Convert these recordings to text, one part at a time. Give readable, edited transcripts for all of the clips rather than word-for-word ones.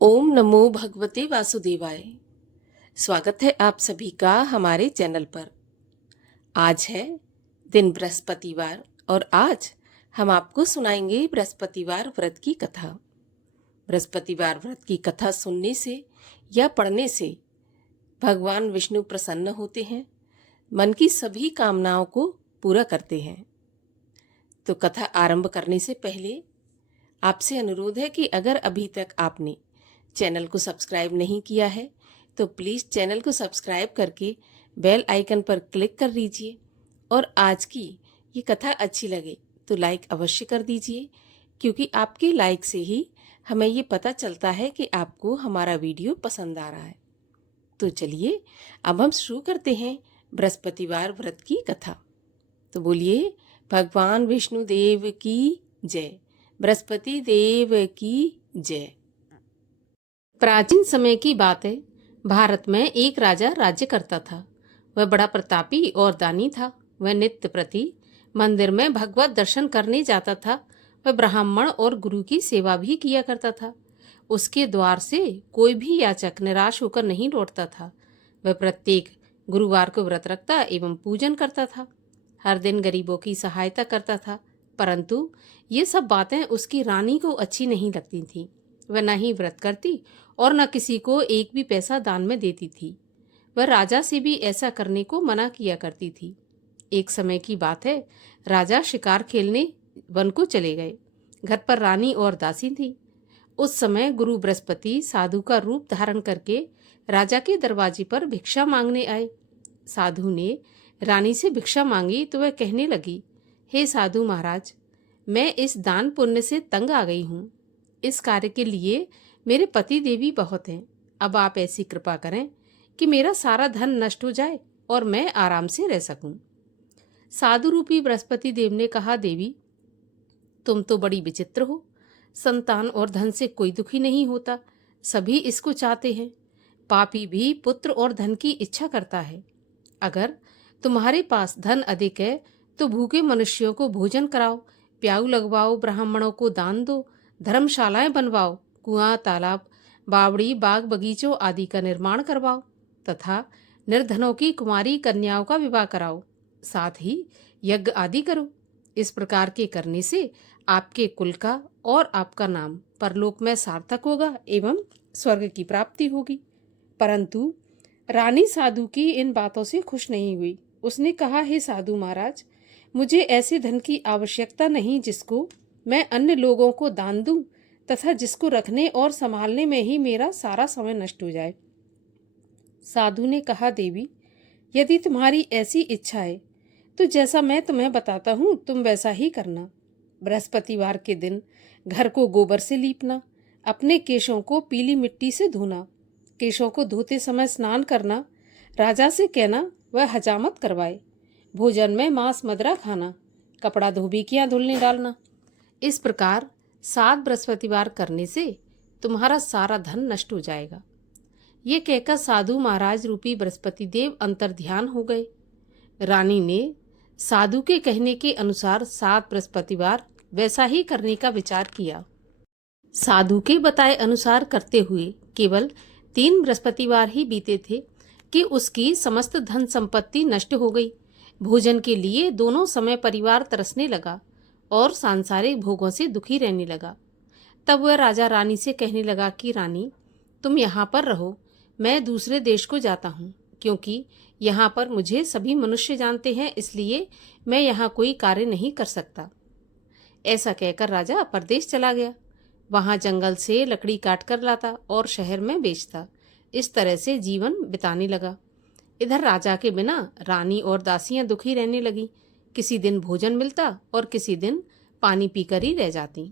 ओम नमो भगवते वासुदेवाय। स्वागत है आप सभी का हमारे चैनल पर। आज है दिन बृहस्पतिवार और आज हम आपको सुनाएंगे बृहस्पतिवार व्रत की कथा। बृहस्पतिवार व्रत की कथा सुनने से या पढ़ने से भगवान विष्णु प्रसन्न होते हैं, मन की सभी कामनाओं को पूरा करते हैं। तो कथा आरंभ करने से पहले आपसे अनुरोध है कि अगर अभी तक आपने चैनल को सब्सक्राइब नहीं किया है तो प्लीज़ चैनल को सब्सक्राइब करके बेल आइकन पर क्लिक कर दीजिए और आज की ये कथा अच्छी लगे तो लाइक अवश्य कर दीजिए, क्योंकि आपके लाइक से ही हमें ये पता चलता है कि आपको हमारा वीडियो पसंद आ रहा है। तो चलिए अब हम शुरू करते हैं बृहस्पतिवार व्रत की कथा। तो बोलिए भगवान विष्णु देव की जय, बृहस्पति देव की जय। प्राचीन समय की बात है। भारत में एक राजा राज्य करता था। वह बड़ा प्रतापी और दानी था। वह नित्य प्रति मंदिर में भगवत दर्शन करने जाता था। वह ब्राह्मण और गुरु की सेवा भी किया करता था। उसके द्वार से कोई भी याचक निराश होकर नहीं लौटता था। वह प्रत्येक गुरुवार को व्रत रखता एवं पूजन करता था। हर दिन गरीबों की सहायता करता था, परंतु ये सब बातें उसकी रानी को अच्छी नहीं लगती थीं। वह न ही व्रत करती और न किसी को एक भी पैसा दान में देती थी। वह राजा से भी ऐसा करने को मना किया करती थी। एक समय की बात है, राजा शिकार खेलने वन को चले गए। घर पर रानी और दासी थी। उस समय गुरु बृहस्पति साधु का रूप धारण करके राजा के दरवाजे पर भिक्षा मांगने आए। साधु ने रानी से भिक्षा मांगी तो वह कहने लगी, हे साधु महाराज, मैं इस दान पुण्य से तंग आ गई हूँ। इस कार्य के लिए मेरे पति देवी बहुत हैं। अब आप ऐसी कृपा करें कि मेरा सारा धन नष्ट हो जाए और मैं आराम से रह सकूं। साधु रूपी बृहस्पति देव ने कहा, देवी, तुम तो बड़ी विचित्र हो। संतान और धन से कोई दुखी नहीं होता, सभी इसको चाहते हैं। पापी भी पुत्र और धन की इच्छा करता है। अगर तुम्हारे पास धन अधिक है तो भूखे मनुष्यों को भोजन कराओ, प्याऊ लगवाओ, ब्राह्मणों को दान दो, धर्मशालाएं बनवाओ, कुआं, तालाब, बावड़ी, बाग बगीचों आदि का निर्माण करवाओ तथा निर्धनों की कुमारी कन्याओं का विवाह कराओ। साथ ही यज्ञ आदि करो। इस प्रकार के करने से आपके कुल का और आपका नाम परलोक में सार्थक होगा एवं स्वर्ग की प्राप्ति होगी। परंतु रानी साधु की इन बातों से खुश नहीं हुई। उसने कहा, हे साधु महाराज, मुझे ऐसे धन की आवश्यकता नहीं जिसको मैं अन्य लोगों को दान दूं तथा जिसको रखने और संभालने में ही मेरा सारा समय नष्ट हो जाए। साधु ने कहा, देवी, यदि तुम्हारी ऐसी इच्छा है तो जैसा मैं तुम्हें बताता हूँ तुम वैसा ही करना। बृहस्पतिवार के दिन घर को गोबर से लीपना, अपने केशों को पीली मिट्टी से धोना, केशों को धोते समय स्नान करना, राजा से कहना वह हजामत करवाए, भोजन में मांस मदिरा खाना, कपड़ा धोबिकियाँ धुलने डालना। इस प्रकार 7 बृहस्पतिवार करने से तुम्हारा सारा धन नष्ट हो जाएगा। ये कहकर साधु महाराज रूपी बृहस्पति देव अंतर्ध्यान हो गए। रानी ने साधु के कहने के अनुसार 7 बृहस्पतिवार वैसा ही करने का विचार किया। साधु के बताए अनुसार करते हुए केवल 3 बृहस्पतिवार ही बीते थे कि उसकी समस्त धन संपत्ति नष्ट हो गई। भोजन के लिए दोनों समय परिवार तरसने लगा और सांसारिक भोगों से दुखी रहने लगा। तब वह राजा रानी से कहने लगा कि रानी, तुम यहाँ पर रहो, मैं दूसरे देश को जाता हूँ, क्योंकि यहाँ पर मुझे सभी मनुष्य जानते हैं, इसलिए मैं यहाँ कोई कार्य नहीं कर सकता। ऐसा कहकर राजा परदेश चला गया। वहाँ जंगल से लकड़ी काट कर लाता और शहर में बेचता। इस तरह से जीवन बिताने लगा। इधर राजा के बिना रानी और दासियां दुखी रहने लगी। किसी दिन भोजन मिलता और किसी दिन पानी पीकर ही रह जाती।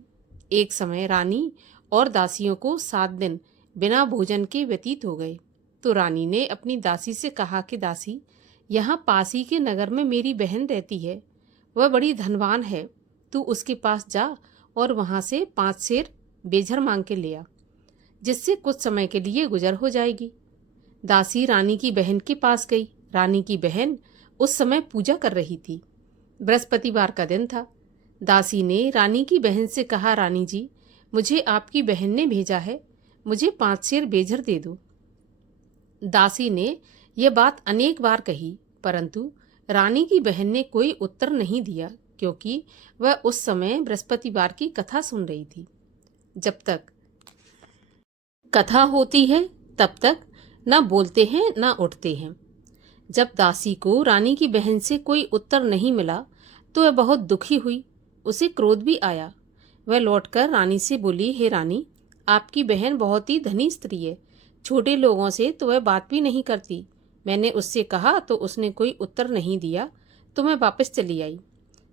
एक समय रानी और दासियों को 7 दिन बिना भोजन के व्यतीत हो गए। तो रानी ने अपनी दासी से कहा कि दासी, यहाँ पास ही के नगर में मेरी बहन रहती है, वह बड़ी धनवान है, तू उसके पास जा और वहाँ से 5 सेर बेझर मांग के ले आ, जिससे कुछ समय के लिए गुजर हो जाएगी। दासी रानी की बहन के पास गई। रानी की बहन उस समय पूजा कर रही थी। बृहस्पतिवार का दिन था। दासी ने रानी की बहन से कहा, रानी जी, मुझे आपकी बहन ने भेजा है, मुझे 5 सेर बेझर दे दो। दासी ने यह बात अनेक बार कही, परंतु रानी की बहन ने कोई उत्तर नहीं दिया, क्योंकि वह उस समय बृहस्पतिवार की कथा सुन रही थी। जब तक कथा होती है तब तक न बोलते हैं न उठते हैं। जब दासी को रानी की बहन से कोई उत्तर नहीं मिला तो वह बहुत दुखी हुई। उसे क्रोध भी आया। वह लौटकर रानी से बोली, हे रानी, आपकी बहन बहुत ही धनी स्त्री है। छोटे लोगों से तो वह बात भी नहीं करती। मैंने उससे कहा तो उसने कोई उत्तर नहीं दिया, तो मैं वापस चली आई।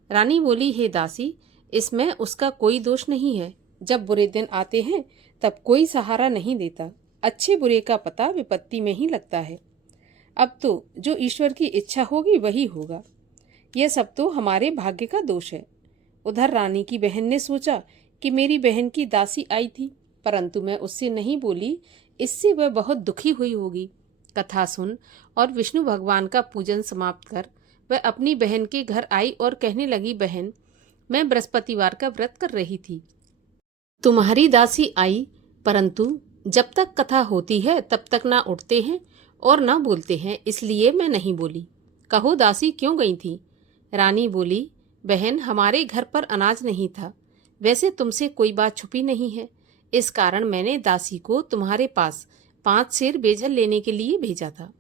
रानी बोली, हे दासी, इसमें उसका कोई दोष नहीं है। जब बुरे दिन आते हैं तब कोई सहारा नहीं देता। अच्छे बुरे का पता विपत्ति में ही लगता है। अब तो जो ईश्वर की इच्छा होगी वही होगा। यह सब तो हमारे भाग्य का दोष है। उधर रानी की बहन ने सोचा कि मेरी बहन की दासी आई थी, परंतु मैं उससे नहीं बोली, इससे वह बहुत दुखी हुई होगी। कथा सुन और विष्णु भगवान का पूजन समाप्त कर वह अपनी बहन के घर आई और कहने लगी, बहन, मैं बृहस्पतिवार का व्रत कर रही थी। तुम्हारी दासी आई, परंतु जब तक कथा होती है तब तक ना उठते हैं और ना बोलते हैं, इसलिए मैं नहीं बोली। कहो दासी क्यों गई थी? रानी बोली, बहन, हमारे घर पर अनाज नहीं था। वैसे तुमसे कोई बात छुपी नहीं है, इस कारण मैंने दासी को तुम्हारे पास 5 सेर बेझर लेने के लिए भेजा था।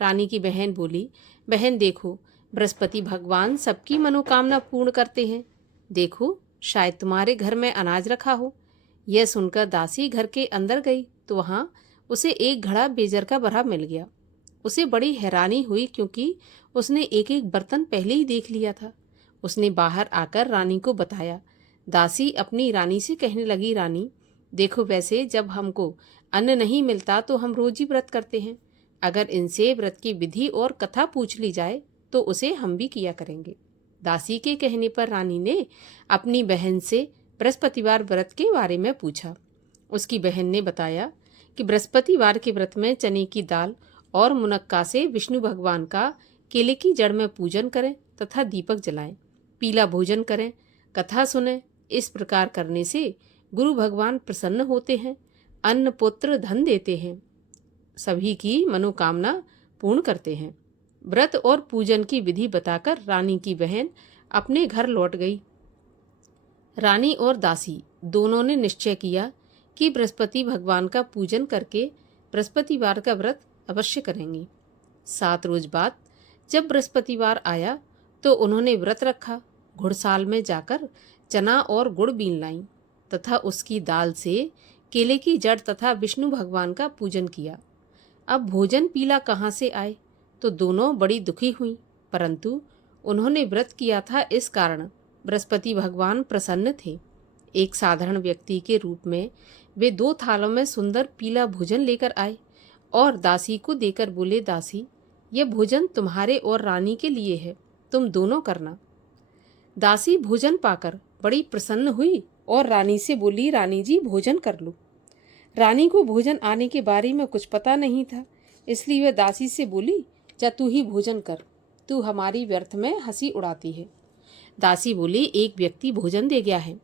रानी की बहन बोली, बहन देखो, बृहस्पति भगवान सबकी मनोकामना पूर्ण करते हैं। देखो, शायद तुम्हारे घर में अनाज रखा हो। यह सुनकर दासी घर के अंदर गई तो वहाँ उसे एक घड़ा बेजर का भरा मिल गया। उसे बड़ी हैरानी हुई, क्योंकि उसने एक एक बर्तन पहले ही देख लिया था। उसने बाहर आकर रानी को बताया। दासी अपनी रानी से कहने लगी, रानी देखो, वैसे जब हमको अन्न नहीं मिलता तो हम रोज ही व्रत करते हैं। अगर इनसे व्रत की विधि और कथा पूछ ली जाए तो उसे हम भी किया करेंगे। दासी के कहने पर रानी ने अपनी बहन से बृहस्पतिवार व्रत के बारे में पूछा। उसकी बहन ने बताया कि बृहस्पतिवार के व्रत में चने की दाल और मुनक्का से विष्णु भगवान का केले की जड़ में पूजन करें तथा दीपक जलाएं, पीला भोजन करें, कथा सुनें। इस प्रकार करने से गुरु भगवान प्रसन्न होते हैं, अन्न पुत्र धन देते हैं, सभी की मनोकामना पूर्ण करते हैं। व्रत और पूजन की विधि बताकर रानी की बहन अपने घर लौट गई। रानी और दासी दोनों ने निश्चय किया कि बृहस्पति भगवान का पूजन करके बृहस्पतिवार का व्रत अवश्य करेंगे। 7 रोज बाद जब बृहस्पतिवार आया तो उन्होंने व्रत रखा। घुड़साल में जाकर चना और गुड़ बीन लाई तथा उसकी दाल से केले की जड़ तथा विष्णु भगवान का पूजन किया। अब भोजन पीला कहाँ से आए, तो दोनों बड़ी दुखी हुई, परंतु उन्होंने व्रत किया था, इस कारण बृहस्पति भगवान प्रसन्न थे। एक साधारण व्यक्ति के रूप में वे 2 थालों में सुंदर पीला भोजन लेकर आए और दासी को देकर बोले, दासी, यह भोजन तुम्हारे और रानी के लिए है, तुम दोनों करना। दासी भोजन पाकर बड़ी प्रसन्न हुई और रानी से बोली, रानी जी भोजन कर लो। रानी को भोजन आने के बारे में कुछ पता नहीं था, इसलिए वह दासी से बोली, जा तू ही भोजन कर, तू हमारी व्यर्थ में हंसी उड़ाती है। दासी बोली, एक व्यक्ति भोजन दे गया है।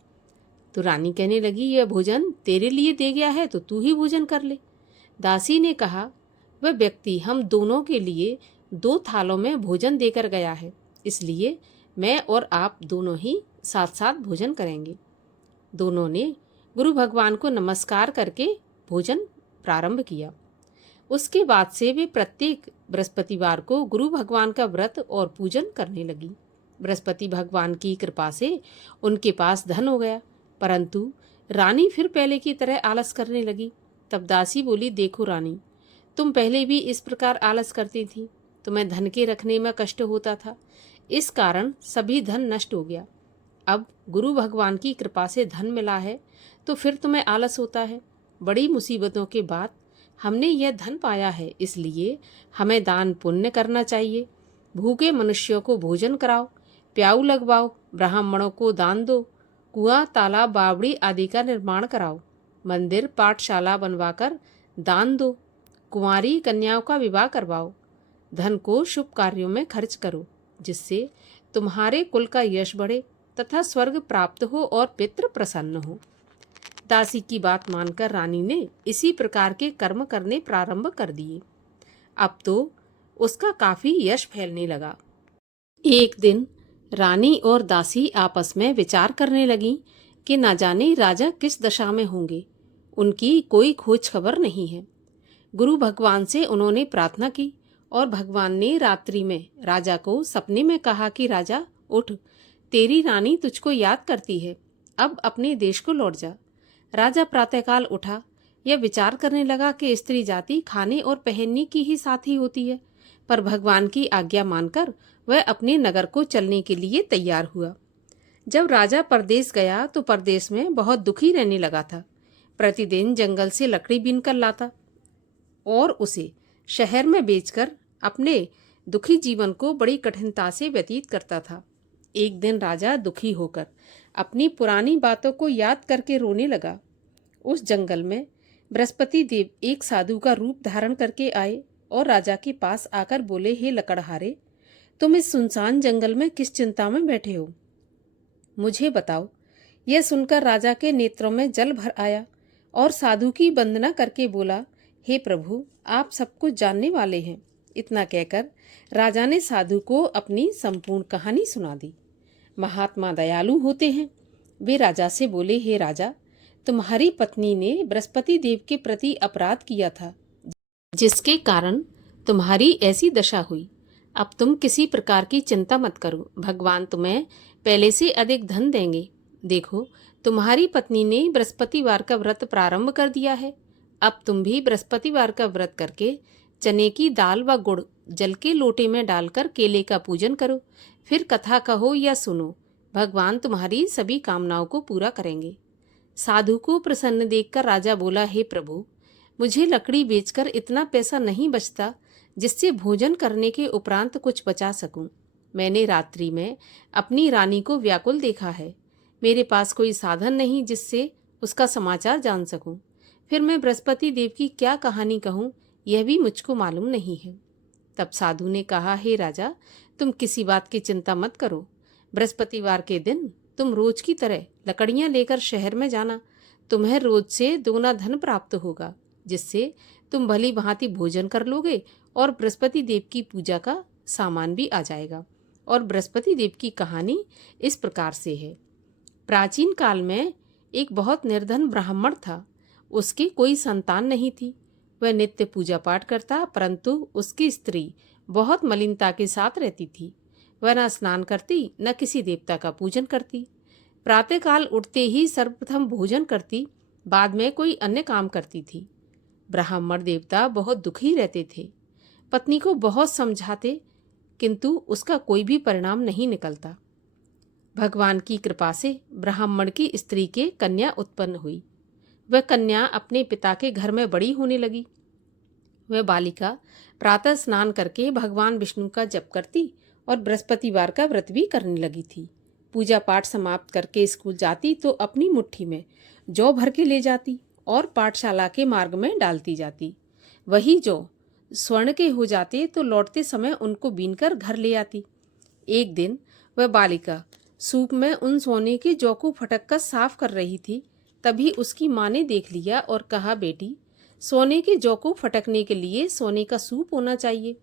तो रानी कहने लगी, यह भोजन तेरे लिए दे गया है तो तू ही भोजन कर ले। दासी ने कहा, वह व्यक्ति हम दोनों के लिए 2 थालों में भोजन देकर गया है, इसलिए मैं और आप दोनों ही साथ साथ भोजन करेंगे। दोनों ने गुरु भगवान को नमस्कार करके भोजन प्रारंभ किया। उसके बाद से वे प्रत्येक बृहस्पतिवार को गुरु भगवान का व्रत और पूजन करने लगी। बृहस्पति भगवान की कृपा से उनके पास धन हो गया, परंतु रानी फिर पहले की तरह आलस करने लगी। तब दासी बोली, देखो रानी, तुम पहले भी इस प्रकार आलस करती थी, तुम्हें धन के रखने में कष्ट होता था, इस कारण सभी धन नष्ट हो गया। अब गुरु भगवान की कृपा से धन मिला है तो फिर तुम्हें आलस होता है। बड़ी मुसीबतों के बाद हमने यह धन पाया है, इसलिए हमें दान पुण्य करना चाहिए। भूखे मनुष्यों को भोजन कराओ, प्याऊ लगवाओ, ब्राह्मणों को दान दो, कुआं, तालाब, बावड़ी आदि का निर्माण कराओ, मंदिर, पाठशाला बनवाकर दान दो, कुंवारी कन्याओं का विवाह करवाओ, धन को शुभ कार्यों में खर्च करो, जिससे तुम्हारे कुल का यश बढ़े तथा स्वर्ग प्राप्त हो और पितृ प्रसन्न हो। दासी की बात मानकर रानी ने इसी प्रकार के कर्म करने प्रारंभ कर दिए। अब तो उसका काफी यश फैलने लगा। एक दिन रानी और दासी आपस में विचार करने लगीं कि ना जाने राजा किस दशा में होंगे, उनकी कोई खोज खबर नहीं है। गुरु भगवान से उन्होंने प्रार्थना की और भगवान ने रात्रि में राजा को सपने में कहा कि राजा उठ, तेरी रानी तुझको याद करती है, अब अपने देश को लौट जा। राजा प्रातःकाल उठा, यह विचार करने लगा कि स्त्री जाति खाने और पहनने की ही साथी होती है, पर भगवान की आज्ञा मानकर वह अपने नगर को चलने के लिए तैयार हुआ। जब राजा परदेश गया तो परदेश में बहुत दुखी रहने लगा था। प्रतिदिन जंगल से लकड़ी बीनकर लाता और उसे शहर में बेचकर अपने दुखी जीवन को बड़ी कठिनता से व्यतीत करता था। एक दिन राजा दुखी होकर अपनी पुरानी बातों को याद करके रोने लगा। उस जंगल में बृहस्पति देव एक साधु का रूप धारण करके आए और राजा के पास आकर बोले, हे लकड़हारे, तुम इस सुनसान जंगल में किस चिंता में बैठे हो, मुझे बताओ। यह सुनकर राजा के नेत्रों में जल भर आया और साधु की वंदना करके बोला, हे प्रभु, आप सब कुछ जानने वाले हैं। इतना कहकर राजा ने साधु को अपनी संपूर्ण कहानी सुना दी। महात्मा दयालु होते हैं। वे राजा से बोले, हे राजा, तुम्हारी पत्नी ने बृहस्पति देव के प्रति अपराध किया था, जिसके कारण तुम्हारी ऐसी दशा हुई। अब तुम किसी प्रकार की चिंता मत करो, भगवान तुम्हें पहले से अधिक धन देंगे। देखो, तुम्हारी पत्नी ने बृहस्पतिवार का व्रत प्रारंभ कर दिया है। अब तुम भी बृहस्पतिवार का व्रत करके चने की दाल व गुड़ जल के लोटे में डालकर केले का पूजन करो, फिर कथा कहो या सुनो, भगवान तुम्हारी सभी कामनाओं को पूरा करेंगे। साधु को प्रसन्न देखकर राजा बोला, हे प्रभु, मुझे लकड़ी बेचकर इतना पैसा नहीं बचता जिससे भोजन करने के उपरांत कुछ बचा सकूं। मैंने रात्रि में अपनी रानी को व्याकुल देखा है। मेरे पास कोई साधन नहीं जिससे उसका समाचार जान सकूं। फिर मैं बृहस्पति देव की क्या कहानी कहूं, यह भी मुझको मालूम नहीं है। तब साधु ने कहा, हे राजा, तुम किसी बात की चिंता मत करो। बृहस्पतिवार के दिन तुम रोज की तरह लकड़ियां लेकर शहर में जाना। तुम्हें रोज से दोगुना धन प्राप्त होगा, जिससे तुम भली भांति भोजन कर लोगे और बृहस्पति देव की पूजा का सामान भी आ जाएगा। और बृहस्पति देव की कहानी इस प्रकार से है। प्राचीन काल में एक बहुत निर्धन ब्राह्मण था। उसकी कोई संतान नहीं थी। वह नित्य पूजा पाठ करता, परंतु उसकी स्त्री बहुत मलिनता के साथ रहती थी। वह न स्नान करती, न किसी देवता का पूजन करती। प्रातःकाल उठते ही सर्वप्रथम भोजन करती, बाद में कोई अन्य काम करती थी। ब्राह्मण देवता बहुत दुखी रहते थे। पत्नी को बहुत समझाते, किंतु उसका कोई भी परिणाम नहीं निकलता। भगवान की कृपा से ब्राह्मण की स्त्री के कन्या उत्पन्न हुई। वह कन्या अपने पिता के घर में बड़ी होने लगी। वह बालिका प्रातः स्नान करके भगवान विष्णु का जप करती और बृहस्पतिवार का व्रत भी करने लगी थी। पूजा पाठ समाप्त करके स्कूल जाती तो अपनी मुट्ठी में जौ भर के ले जाती और पाठशाला के मार्ग में डालती जाती। वही जौ स्वर्ण के हो जाते तो लौटते समय उनको बीनकर घर ले आती। एक दिन वह बालिका सूप में उन सोने के जौ को फटक कर साफ कर रही थी। तभी उसकी माँ ने देख लिया और कहा, बेटी, सोने के जौ को फटकने के लिए सोने का सूप होना चाहिए।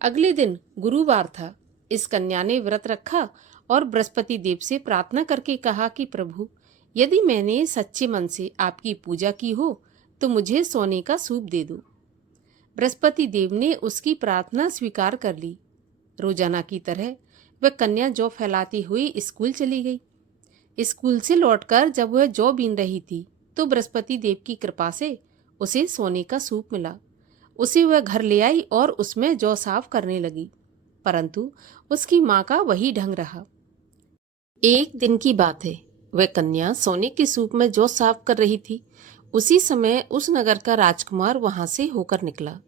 अगले दिन गुरुवार था। इस कन्या ने व्रत रखा और बृहस्पति देव से प्रार्थना करके कहा कि प्रभु, यदि मैंने सच्चे मन से आपकी पूजा की हो तो मुझे सोने का सूप दे दो। बृहस्पति देव ने उसकी प्रार्थना स्वीकार कर ली। रोजाना की तरह वह कन्या जौ फैलाती हुई स्कूल चली गई। स्कूल से लौटकर जब वह जौ बीन रही थी तो बृहस्पति देव की कृपा से उसे सोने का सूप मिला। उसे वह घर ले आई और उसमें जौ साफ करने लगी, परंतु उसकी माँ का वही ढंग रहा। एक दिन की बात है, वह कन्या सोने के सूप में जौ साफ कर रही थी। उसी समय उस नगर का राजकुमार वहां से होकर निकला।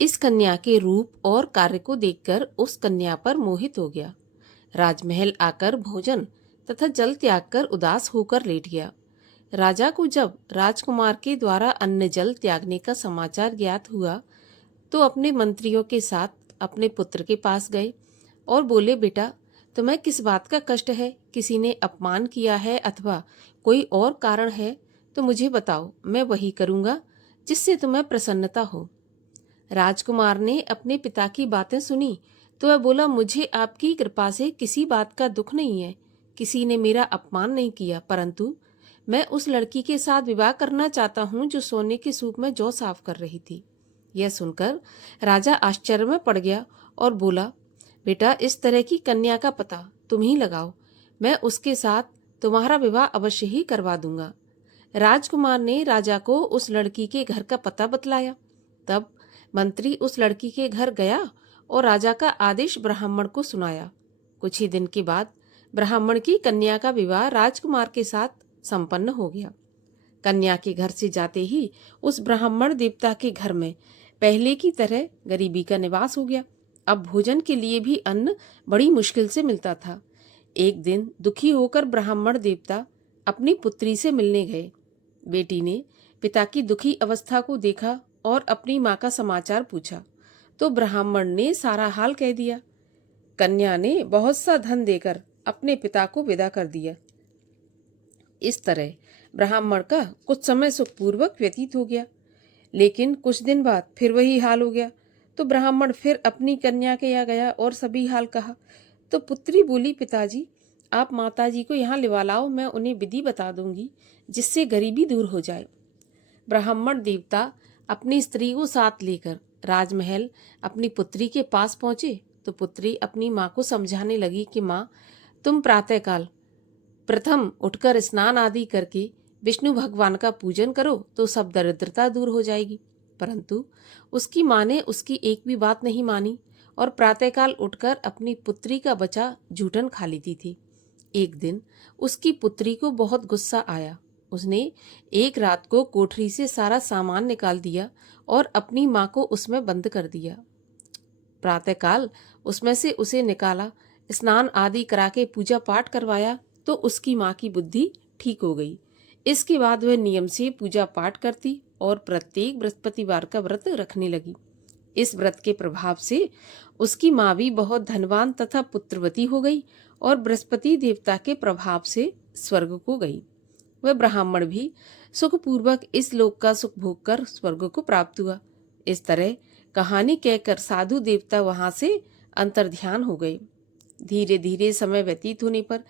इस कन्या के रूप और कार्य को देखकर उस कन्या पर मोहित हो गया। राजमहल आकर भोजन तथा जल त्याग कर उदास होकर लेट गया। राजा को जब राजकुमार के द्वारा अन्न जल त्यागने का समाचार ज्ञात हुआ तो अपने मंत्रियों के साथ अपने पुत्र के पास गए और बोले, बेटा, तुम्हें किस बात का कष्ट है? किसी ने अपमान किया है अथवा कोई और कारण है तो मुझे बताओ, मैं वही करूँगा जिससे तुम्हें प्रसन्नता हो। राजकुमार ने अपने पिता की बातें सुनी तो वह बोला, मुझे आपकी कृपा से किसी बात का दुख नहीं है, किसी ने मेरा अपमान नहीं किया, परंतु मैं उस लड़की के साथ विवाह करना चाहता हूँ जो सोने के सूप में जौ साफ कर रही थी। यह सुनकर राजा आश्चर्य में पड़ गया और बोला, बेटा, इस तरह की कन्या का पता तुम ही लगाओ, मैं उसके साथ तुम्हारा विवाह अवश्य ही करवा दूंगा। राजकुमार ने राजा को उस लड़की के घर का पता बतलाया। तब मंत्री उस लड़की के घर गया और राजा का आदेश ब्राह्मण को सुनाया। कुछ ही दिन के बाद ब्राह्मण की कन्या का विवाह राजकुमार के साथ संपन्न हो गया। कन्या के घर से जाते ही उस ब्राह्मण देवता के घर में पहले की तरह गरीबी का निवास हो गया। अब भोजन के लिए भी अन्न बड़ी मुश्किल से मिलता था। एक दिन दुखी होकर ब्राह्मण देवता अपनी पुत्री से मिलने गए। बेटी ने पिता की दुखी अवस्था को देखा और अपनी माँ का समाचार पूछा तो ब्राह्मण ने सारा हाल कह दिया। कन्या ने बहुत सा धन देकर अपने पिता को विदा कर दिया। इस तरह ब्राह्मण का कुछ समय सुखपूर्वक व्यतीत हो गया, लेकिन कुछ दिन बाद फिर वही हाल हो गया। तो ब्राह्मण फिर अपनी कन्या के यहाँ गया और सभी हाल कहा। तो पुत्री बोली, पिताजी, आप माताजी को यहाँ लिवा लाओ, मैं उन्हें विधि बता दूंगी जिससे गरीबी दूर हो जाए। ब्राह्मण देवता अपनी स्त्री को साथ लेकर राजमहल अपनी पुत्री के पास पहुंचे तो पुत्री अपनी माँ को समझाने लगी कि माँ, तुम प्रातःकाल प्रथम उठकर स्नान आदि करके विष्णु भगवान का पूजन करो तो सब दरिद्रता दूर हो जाएगी। परंतु उसकी माँ ने उसकी एक भी बात नहीं मानी और प्रातःकाल उठकर अपनी पुत्री का बचा जूठन खा लेती थी। एक दिन उसकी पुत्री को बहुत गुस्सा आया। उसने एक रात को कोठरी से सारा सामान निकाल दिया और अपनी माँ को उसमें बंद कर दिया। प्रातःकाल उसमें से उसे निकाला, स्नान आदि करा के पूजा पाठ करवाया तो उसकी माँ की बुद्धि ठीक हो गई। इसके बाद वह नियम से पूजा पाठ करती और प्रत्येक बृहस्पतिवार का व्रत रखने लगी। इस व्रत के प्रभाव से उसकी माँ भी बहुत धनवान तथा पुत्रवती हो गई और बृहस्पति देवता के प्रभाव से स्वर्ग को गई। वह ब्राह्मण भी सुखपूर्वक इस लोक का सुख भोग कर स्वर्ग को प्राप्त हुआ। इस तरह कहानी कहकर साधु देवता वहां से अंतर्ध्यान हो गए। धीरे धीरे समय व्यतीत होने पर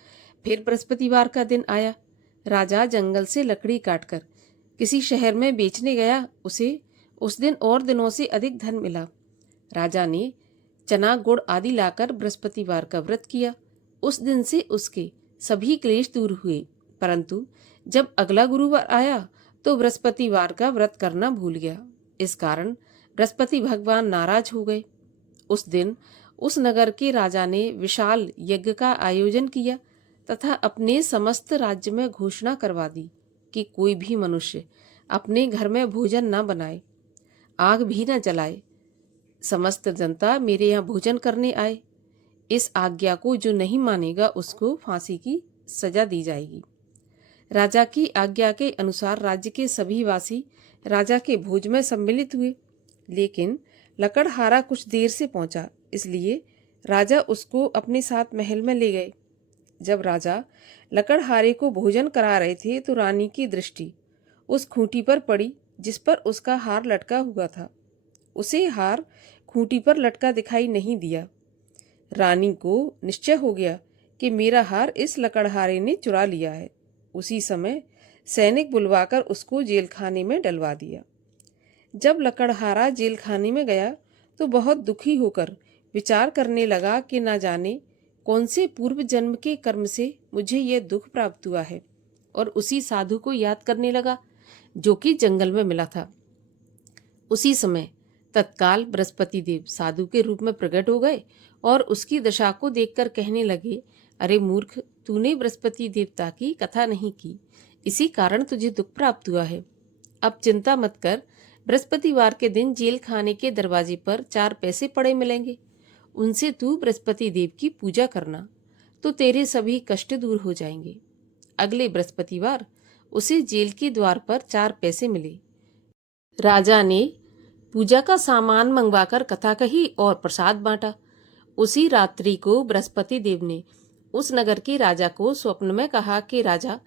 फिर बृहस्पतिवार का दिन आया। राजा जंगल से लकड़ी काटकर किसी शहर में बेचने गया। उसे उस दिन और दिनों से अधिक धन मिला। राजा ने चना गुड़ आदि लाकर बृहस्पतिवार का व्रत किया। उस दिन से उसके सभी क्लेश दूर हुए, परंतु जब अगला गुरुवार आया तो बृहस्पतिवार का व्रत करना भूल गया। इस कारण बृहस्पति भगवान नाराज हो गए। उस दिन उस नगर के राजा ने विशाल यज्ञ का आयोजन किया तथा अपने समस्त राज्य में घोषणा करवा दी कि कोई भी मनुष्य अपने घर में भोजन न बनाए, आग भी न जलाए। समस्त जनता मेरे यहाँ भोजन करने आए। इस आज्ञा को जो नहीं मानेगा उसको फांसी की सजा दी जाएगी। राजा की आज्ञा के अनुसार राज्य के सभी वासी राजा के भोज में सम्मिलित हुए, लेकिन लकड़हारा कुछ देर से पहुंचा, इसलिए राजा उसको अपने साथ महल में ले गए। जब राजा लकड़हारे को भोजन करा रहे थे तो रानी की दृष्टि उस खूंटी पर पड़ी जिस पर उसका हार लटका हुआ था। उसे हार खूंटी पर लटका दिखाई नहीं दिया। रानी को निश्चय हो गया कि मेरा हार इस लकड़हारे ने चुरा लिया है। उसी समय सैनिक बुलवाकर उसको जेलखाने में डलवा दिया। जब लकड़हारा जेलखाने में गया तो बहुत दुखी होकर विचार करने लगा कि न जाने कौन से पूर्व जन्म के कर्म से मुझे यह दुख प्राप्त हुआ है, और उसी साधु को याद करने लगा जो कि जंगल में मिला था। उसी समय तत्काल बृहस्पति देव साधु के रूप में प्रकट हो गए और उसकी दशा को देखकर कहने लगे, अरे मूर्ख, तूने बृहस्पति देवता की कथा नहीं की, इसी कारण तुझे दुख प्राप्त हुआ है। अब चिंता मत कर, बृहस्पतिवार के दिन जेल खाने के दरवाजे पर 4 पैसे पड़े मिलेंगे, उनसे तू बृहस्पति देव की पूजा करना तो तेरे सभी कष्ट दूर हो जाएंगे। अगले बृहस्पतिवार उसे जेल के द्वार पर 4 पैसे मिले। राजा ने पूजा का सामान मंगवाकर कथा कही और प्रसाद बांटा। उसी रात्रि को बृहस्पति देव ने उस नगर के राजा को स्वप्न में कहा कि राजा,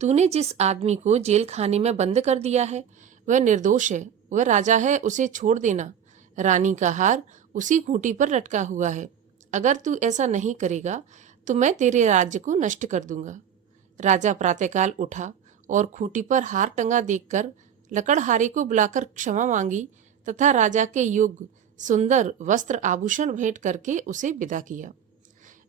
तूने जिस आदमी को जेल खाने में बंद कर दिया है वह निर्दोष है, वह राजा है, उसे छोड़ देना। रानी का हार उसी खूंटी पर लटका हुआ है। अगर तू ऐसा नहीं करेगा तो मैं तेरे राज्य को नष्ट कर दूंगा। राजा प्रातःकाल उठा और खूंटी पर हार टंगा देखकर लकड़हारे को बुलाकर क्षमा मांगी तथा राजा के योग्य सुंदर वस्त्र आभूषण भेंट करके उसे विदा किया।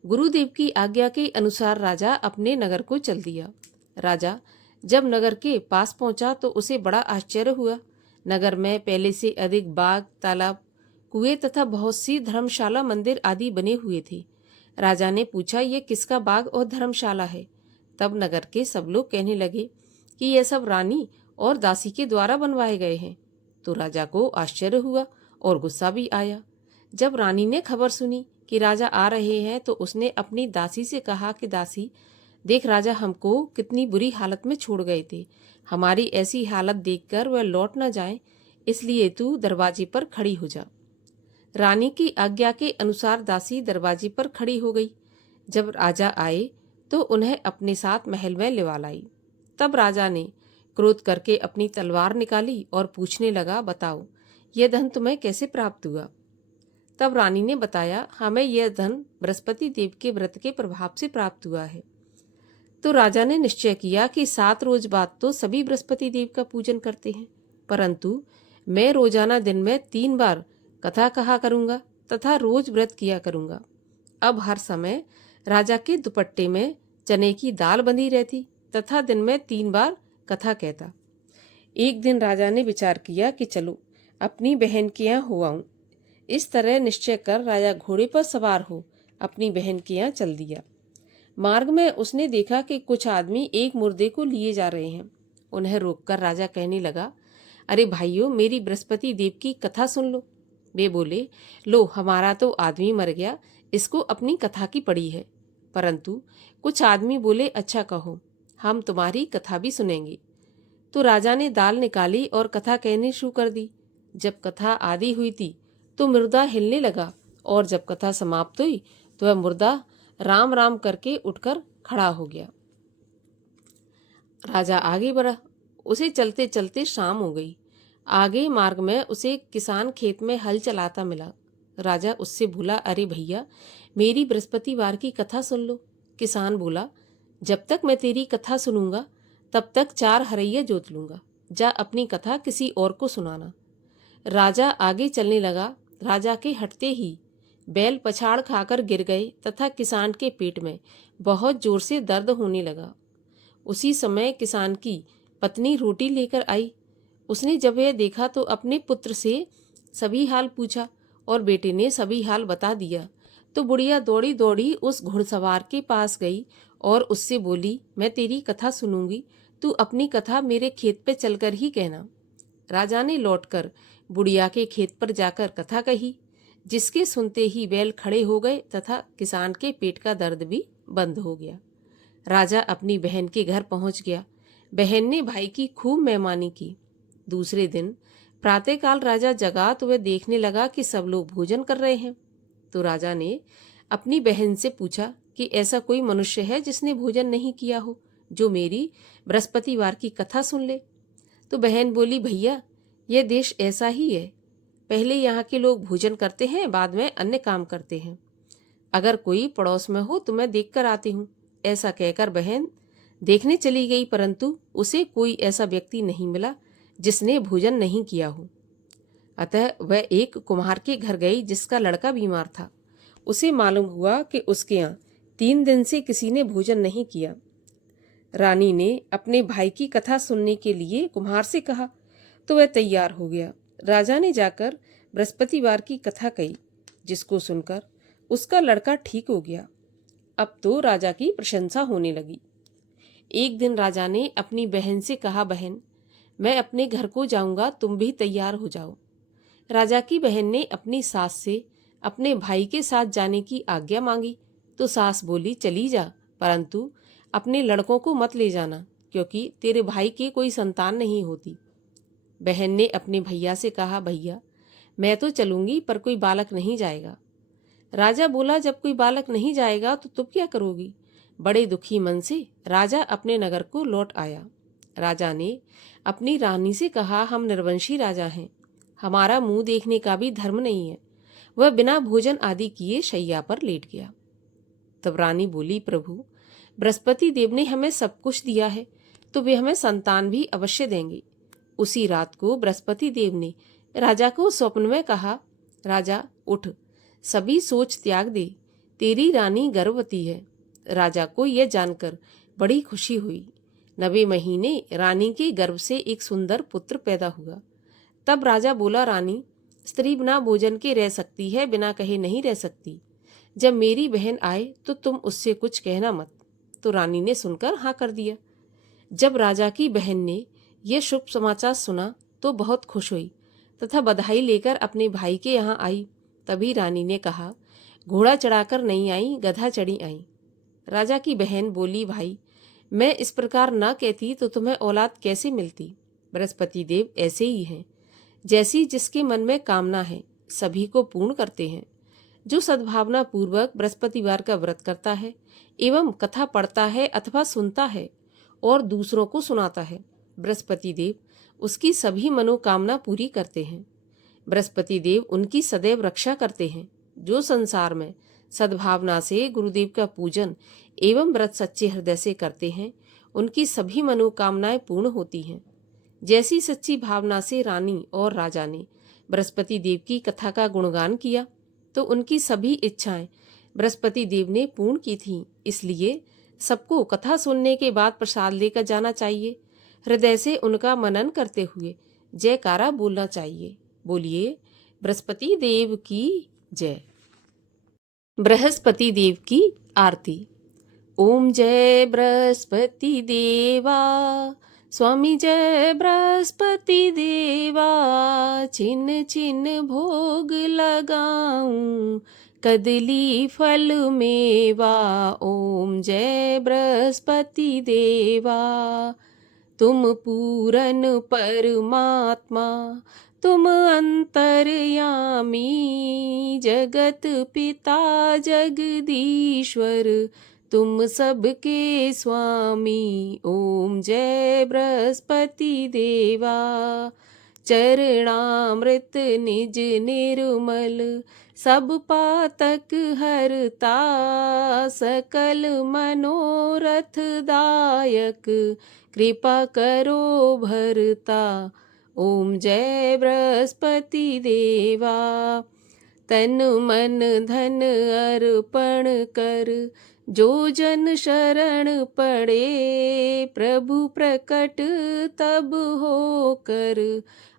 गुरुदेव की आज्ञा के अनुसार राजा अपने नगर को चल दिया। राजा जब नगर के पास पहुंचा तो उसे बड़ा आश्चर्य हुआ। नगर में पहले से अधिक बाग, तालाब, कुएं तथा बहुत सी धर्मशाला, मंदिर आदि बने हुए थे। राजा ने पूछा, ये किसका बाग और धर्मशाला है? तब नगर के सब लोग कहने लगे कि यह सब रानी और दासी के द्वारा बनवाए गए हैं। तो राजा को आश्चर्य हुआ और गुस्सा भी आया। जब रानी ने खबर सुनी कि राजा आ रहे हैं तो उसने अपनी दासी से कहा कि दासी, देख राजा हमको कितनी बुरी हालत में छोड़ गए थे। हमारी ऐसी हालत देखकर वह लौट न जाए, इसलिए तू दरवाजे पर खड़ी हो जा। रानी की आज्ञा के अनुसार दासी दरवाजे पर खड़ी हो गई। जब राजा आए तो उन्हें अपने साथ महल में लिवा लाई। तब राजा ने क्रोध करके अपनी तलवार निकाली और पूछने लगा, बताओ यह धन तुम्हें कैसे प्राप्त हुआ? तब रानी ने बताया, हमें यह धन बृहस्पति देव के व्रत के प्रभाव से प्राप्त हुआ है। तो राजा ने निश्चय किया कि 7 रोज बाद तो सभी बृहस्पति देव का पूजन करते हैं, परंतु मैं रोजाना दिन में 3 बार कथा कहा करूंगा तथा रोज व्रत किया करूंगा। अब हर समय राजा के दुपट्टे में चने की दाल बंधी रहती तथा दिन में 3 बार कथा कहता। एक दिन राजा ने विचार किया कि चलो अपनी बहन के यहाँ हो आऊं। इस तरह निश्चय कर राजा घोड़े पर सवार हो अपनी बहन के यहाँ चल दिया। मार्ग में उसने देखा कि कुछ आदमी एक मुर्दे को लिए जा रहे हैं। उन्हें रोककर राजा कहने लगा, अरे भाइयों, मेरी बृहस्पति देव की कथा सुन लो। वे बोले, लो हमारा तो आदमी मर गया, इसको अपनी कथा की पड़ी है। परंतु कुछ आदमी बोले, अच्छा कहो, हम तुम्हारी कथा भी सुनेंगे। तो राजा ने दाल निकाली और कथा कहनी शुरू कर दी। जब कथा आदि हुई थी तो मुर्दा हिलने लगा और जब कथा समाप्त हुई तो वह मुर्दा राम राम करके उठकर खड़ा हो गया। राजा आगे बढ़ा। उसे चलते चलते शाम हो गई। आगे मार्ग में उसे किसान खेत में हल चलाता मिला। राजा उससे बोला, अरे भैया, मेरी बृहस्पतिवार की कथा सुन लो। किसान बोला, जब तक मैं तेरी कथा सुनूंगा तब तक 4 हरैया जोत लूंगा। जा अपनी कथा किसी और को सुनाना। राजा आगे चलने लगा। राजा के हटते ही बैल पछाड़ खाकर गिर गए तथा किसान के पेट में बहुत जोर से दर्द होने लगा। उसी समय किसान की पत्नी रोटी लेकर आई। उसने जब यह देखा तो अपने पुत्र से सभी हाल पूछा और बेटे ने सभी हाल बता दिया। तो बुढ़िया दौड़ी दौड़ी उस घुड़सवार के पास गई और उससे बोली, मैं तेरी कथा सुनूंगी, तू अपनी कथा मेरे खेत पे चलकर ही कहना। राजा ने लौटकर बुढ़िया के खेत पर जाकर कथा कही, जिसके सुनते ही बैल खड़े हो गए तथा किसान के पेट का दर्द भी बंद हो गया। राजा अपनी बहन के घर पहुंच गया। बहन ने भाई की खूब मेहमानी की। दूसरे दिन प्रातःकाल राजा जगा तो वह देखने लगा कि सब लोग भोजन कर रहे हैं। तो राजा ने अपनी बहन से पूछा कि ऐसा कोई मनुष्य है जिसने भोजन नहीं किया हो, जो मेरी बृहस्पतिवार की कथा सुन ले। तो बहन बोली, भैया, यह देश ऐसा ही है। पहले यहाँ के लोग भोजन करते हैं, बाद में अन्य काम करते हैं। अगर कोई पड़ोस में हो तो मैं देख कर आती हूँ। ऐसा कहकर बहन देखने चली गई, परंतु उसे कोई ऐसा व्यक्ति नहीं मिला जिसने भोजन नहीं किया हो। अतः वह एक कुम्हार के घर गई जिसका लड़का बीमार था। उसे मालूम हुआ कि उसके यहाँ 3 दिन से किसी ने भोजन नहीं किया। रानी ने अपने भाई की कथा सुनने के लिए कुम्हार से कहा तो वह तैयार हो गया। राजा ने जाकर बृहस्पतिवार की कथा कही, जिसको सुनकर उसका लड़का ठीक हो गया। अब तो राजा की प्रशंसा होने लगी। एक दिन राजा ने अपनी बहन से कहा, बहन, मैं अपने घर को जाऊंगा, तुम भी तैयार हो जाओ। राजा की बहन ने अपनी सास से अपने भाई के साथ जाने की आज्ञा मांगी तो सास बोली, चली जा, परंतु अपने लड़कों को मत ले जाना, क्योंकि तेरे भाई के कोई संतान नहीं होती। बहन ने अपने भैया से कहा, भैया, मैं तो चलूंगी पर कोई बालक नहीं जाएगा। राजा बोला, जब कोई बालक नहीं जाएगा तो तुम क्या करोगी? बड़े दुखी मन से राजा अपने नगर को लौट आया। राजा ने अपनी रानी से कहा, हम निर्वंशी राजा हैं, हमारा मुंह देखने का भी धर्म नहीं है। वह बिना भोजन आदि किए शैया पर लेट गया। तब रानी बोली, प्रभु, बृहस्पति देव ने हमें सब कुछ दिया है, तो वे हमें संतान भी अवश्य देंगे। उसी रात को बृहस्पति देव ने राजा को स्वप्न में कहा, राजा उठ, सभी सोच त्याग दे, तेरी रानी गर्भवती है। राजा को यह जानकर बड़ी खुशी हुई। 9वें महीने रानी के गर्भ से एक सुंदर पुत्र पैदा हुआ। तब राजा बोला, रानी, स्त्री बिना भोजन के रह सकती है, बिना कहे नहीं रह सकती। जब मेरी बहन आए तो तुम उससे कुछ कहना मत। तो रानी ने सुनकर हाँ कर दिया। जब राजा की बहन ने यह शुभ समाचार सुना तो बहुत खुश हुई तथा बधाई लेकर अपने भाई के यहाँ आई। तभी रानी ने कहा, घोड़ा चढ़ाकर नहीं आई, गधा चढ़ी आई। राजा की बहन बोली, भाई, मैं इस प्रकार न कहती तो तुम्हें औलाद कैसे मिलती। बृहस्पति देव ऐसे ही हैं, जैसी जिसके मन में कामना है सभी को पूर्ण करते हैं। जो सद्भावना पूर्वक बृहस्पतिवार का व्रत करता है एवं कथा पढ़ता है अथवा सुनता है और दूसरों को सुनाता है, बृहस्पति देव उसकी सभी मनोकामना पूरी करते हैं। बृहस्पति देव उनकी सदैव रक्षा करते हैं। जो संसार में सद्भावना से गुरुदेव का पूजन एवं व्रत सच्चे हृदय से करते हैं, उनकी सभी मनोकामनाएं पूर्ण होती हैं। जैसी सच्ची भावना से रानी और राजा ने बृहस्पति देव की कथा का गुणगान किया तो उनकी सभी इच्छाएं बृहस्पति देव ने पूर्ण की थीं। इसलिए सबको कथा सुनने के बाद प्रसाद लेकर जाना चाहिए। हृदय से उनका मनन करते हुए जयकारा बोलना चाहिए। बोलिए बृहस्पति देव की जय। बृहस्पति देव की आरती। ओम जय बृहस्पति देवा, स्वामी जय बृहस्पति देवा। छिन छिन भोग लगाऊं, कदली फल मेवा। ओम जय बृहस्पति देवा। तुम पूरन परमात्मा, तुम अंतर्यामी। जगत पिता जगदीश्वर, तुम सबके स्वामी। ओम जय बृहस्पति देवा। चरणामृत निज निर्मल, सब पातक हरता। सकल मनोरथ दायक, कृपा करो भरता। ओम जय बृहस्पति देवा। तन मन धन अर्पण कर, जो जन शरण पड़े। प्रभु प्रकट तब होकर,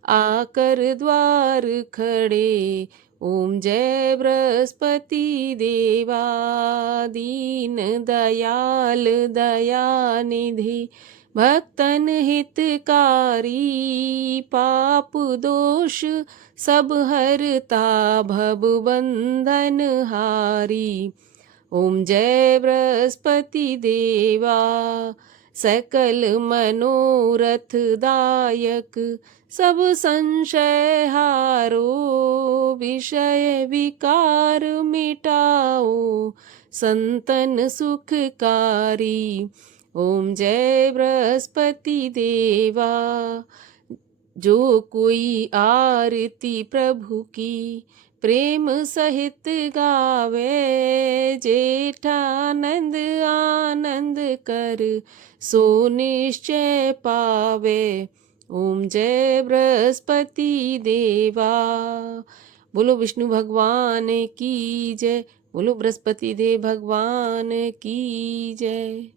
आकर द्वार खड़े। ओम जय बृहस्पति देवा। दीन दयाल दयानिधि, भक्तन हितकारी। पाप दोष सब हरता, भव बंधन हारी। ओम जय बृहस्पति देवा। सकल मनोरथ दायक, सब संशय हारो। विषय विकार मिटाओ, संतन सुखकारी। ओम जय बृहस्पति देवा। जो कोई आरती प्रभु की, प्रेम सहित गावे। जेठानंद आनंद कर, सो निश्चय पावे। ओम जय बृहस्पति देवा। बोलो विष्णु भगवान की जय। बोलो बृहस्पति देव भगवान की जय।